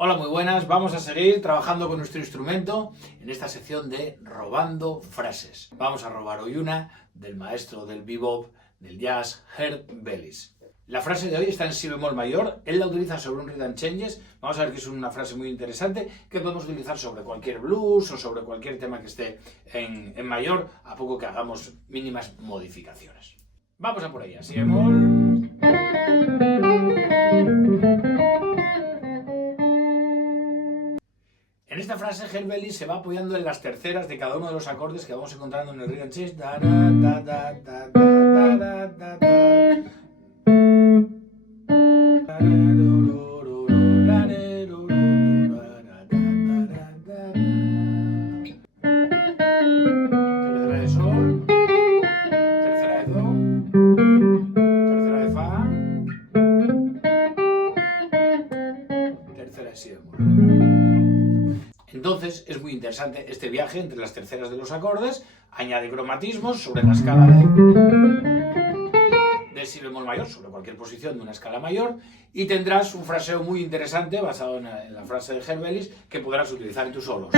Hola, muy buenas. Vamos a seguir trabajando con nuestro instrumento en esta sección de robando frases. Vamos a robar hoy una del maestro del bebop, del jazz, Herb Bellis. La frase de hoy está en si bemol mayor. Él la utiliza sobre un rhythm changes. Vamos a ver que es una frase muy interesante que podemos utilizar sobre cualquier blues o sobre cualquier tema que esté en mayor, a poco que hagamos mínimas modificaciones. Vamos a por ella. Si bemol. En esta frase, Herb Bellis se va apoyando en las terceras de cada uno de los acordes que vamos encontrando en el rhythm change. Tercera de sol, tercera de do, tercera de fa, tercera de si bemol. Entonces es muy interesante este viaje entre las terceras de los acordes, añade cromatismos sobre la escala de si bemol mayor, sobre cualquier posición de una escala mayor, y tendrás un fraseo muy interesante basado en la frase de Herb Bellis que podrás utilizar en tus solos.